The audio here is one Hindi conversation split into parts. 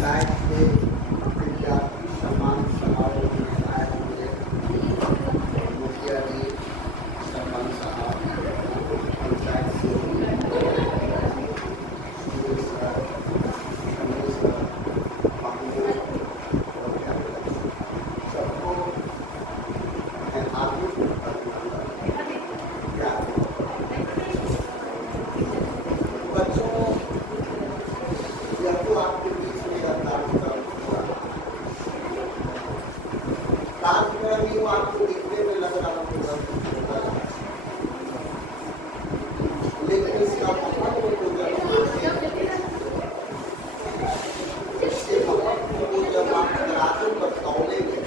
पंचायत के विद्यार्थी सम्मान समारोह में आए हुए मुखिया जी, सरपंच साहब, पंचायत से सबको बच्चों या तो आपके बीच में कार्यक्रम ही आपको दिखने में लग रहा होगा, लेकिन इसका महत्व को जब आप तराजू पर तौलेंगे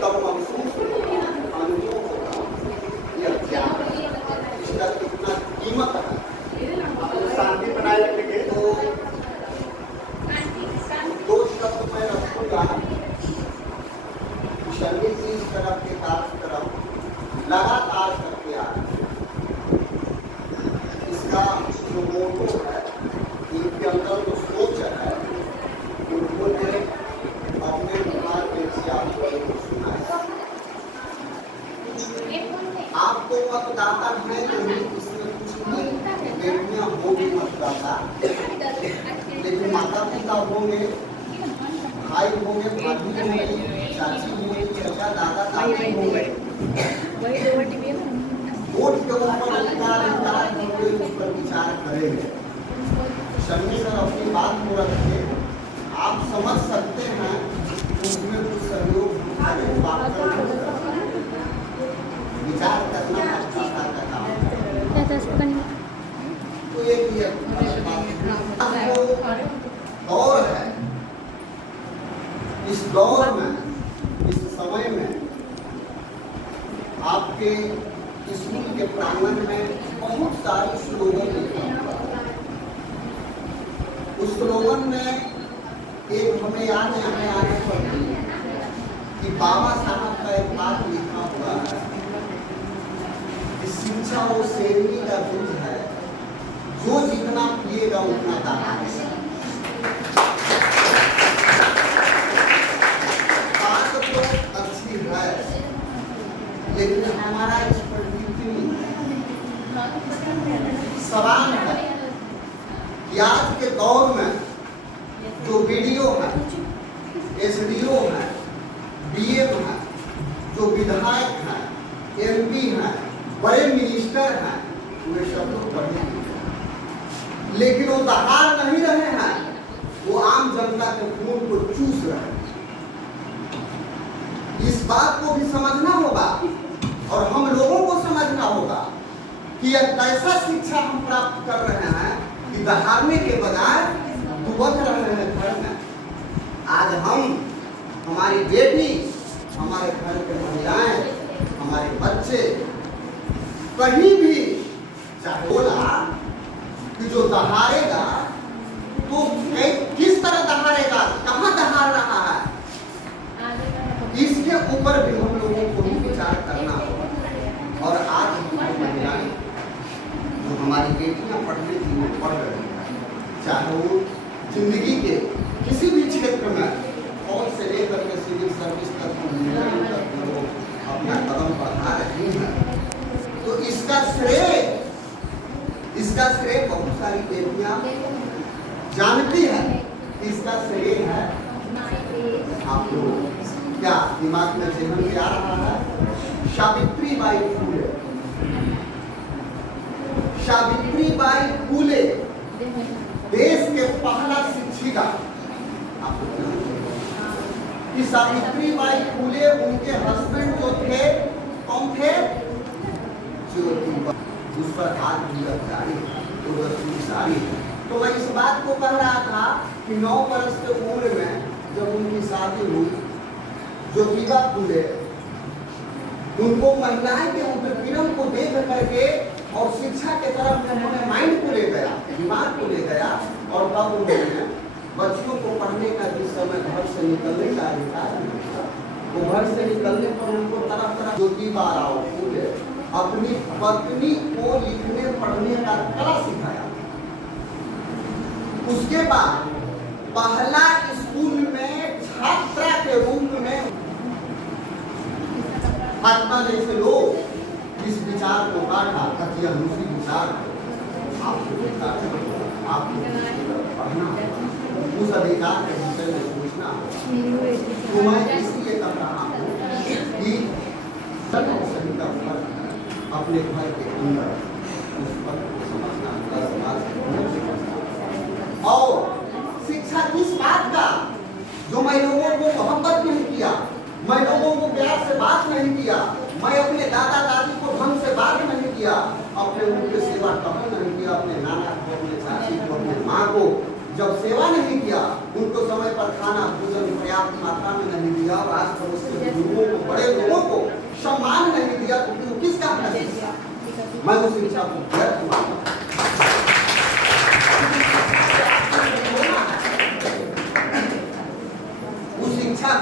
तब महसूस होगा, अनुभव होगा यह क्या इसका कितना कीमत है। शांति बनाए रखेंगे तो दो शब्द मैं रखूंगा, शरीर की इस तरफ के तरफ लगातार करके आ इसका जो मोटो है, इनके अंदर जो सोच है, उन्होंने अपने दिमाग में से आपको सुना है। आपको मतदाता है नहीं, इसमें कुछ नहीं, बेटियां होंगी मतदाता, लेकिन माता पिता होंगे, भाई होंगे, भाभी होंगे, चाची होंगे, चाचा दादा दादी होंगे। वोट के ऊपर अधिकार होंगे, उस पर विचार करेंगे। शर्मी सर अपनी बात को रखिए, आप समझ सकते हैं उसमें कुछ सहयोग विचार करना अच्छा काम है। तो ये दौर है, इस दौर में, इस समय में आपके स्कूल के प्रांगण में बहुत सारे स्लोगन लिखा हुआ है। उस स्लोगन में एक हमें याद है, हमें आने पर कि बाबा साहब का एक बात लिखा हुआ है कि शिक्षा वो शेरनी का दूध है, जो जितना पिएगा उतना दाना है। बात तो अच्छी है, लेकिन हमारा इस पर सवाल है कि आज के दौर में जो वीडियो है, एसडीओ है, डीएम है, जो विधायक है, एमपी है, बड़े मिनिस्टर हैं, वे सब लोग पढ़े लिखे, लेकिन वो दहाड़ नहीं रहे हैं, वो आम जनता के खून को चूस रहे हैं। इस बात को भी समझना होगा और हम लोगों को समझना होगा कि यह कैसा शिक्षा हम प्राप्त कर रहे हैं कि दहाड़ने के बजाय दुबक रहे हैं घर में। आज हम, हमारी बेटी, हमारे घर के महिलाएं, हमारे बच्चे कहीं भी चाहे बोला कि जो दहाड़ेगा तो किस तरह दहाड़ेगा, कहाँ दहाड़ रहा है, इसके ऊपर भी हम लोगों को भी विचार करना होगा। और आज हमारी महिलाएं, जो हमारी बेटियां पढ़ने की वो पढ़ रही हैं, चाहे वो जिंदगी के किसी भी क्षेत्र में, फौज से लेकर के सिविल सर्विस तक वो अपना कदम बढ़ा रही हैं, तो इसका श्रेय बहुत सारी बेटियां जानती है। इसका श्रेय है आप लोग। क्या दिमाग में जहन में आ रहा है? सावित्रीबाई फूले, सावित्रीबाई फूले देश के पहला शिक्षिका। कि सावित्रीबाई फूले, उनके हस्बैंड जो थे, कौन थे? उस पर हाथ जारी है। तो मैं इस बात को कह रहा था कि 9 वर्ष की उम्र में जब उनकी शादी हुई, ज्योतिबा फूले, उनको महिलाएं के उत्पीड़न को देख करके और शिक्षा के तरफ उन्होंने माइंड को ले गया, दिमाग को ले गया, और तब उन्होंने बच्चों को पढ़ने का जिस समय घर से निकलने का अधिकार मिला, वो घर से निकलने पर उनको तरह तरह ज्योतिबा फूले अपनी पत्नी को लिखने पढ़ने का कला सिखाया। उसके बाद पहला स्कूल में छात्रा के रूप में आत्मा जैसे लोग इस विचार को काटा कि यह उसी विचार आपको पढ़ना उस अधिकार के विषय में पूछना तो मैं इसलिए कर रहा हूँ कि सही का फर्क अपने घर के अंदर उस फर्क को समझना और शिक्षा किस बात का जो मैं लोगों को मोहब्बत नहीं किया, मैं लोगों को प्यार से बात नहीं किया, मैं अपने दादा दादी को ढंग से बात नहीं किया, अपने उनकी सेवा कभी नहीं किया, अपने नाना को, अपने चाची को, अपने माँ को जब सेवा नहीं किया, उनको समय पर खाना भोजन पर्याप्त मात्रा में नहीं दिया, और आज पड़ोस के बुजुर्गों को, बड़े लोगों को सम्मान नहीं दिया, तो फिर किसका शिक्षा? मैं उस शिक्षा को व्यर्थ मानता हूं। उस शिक्षा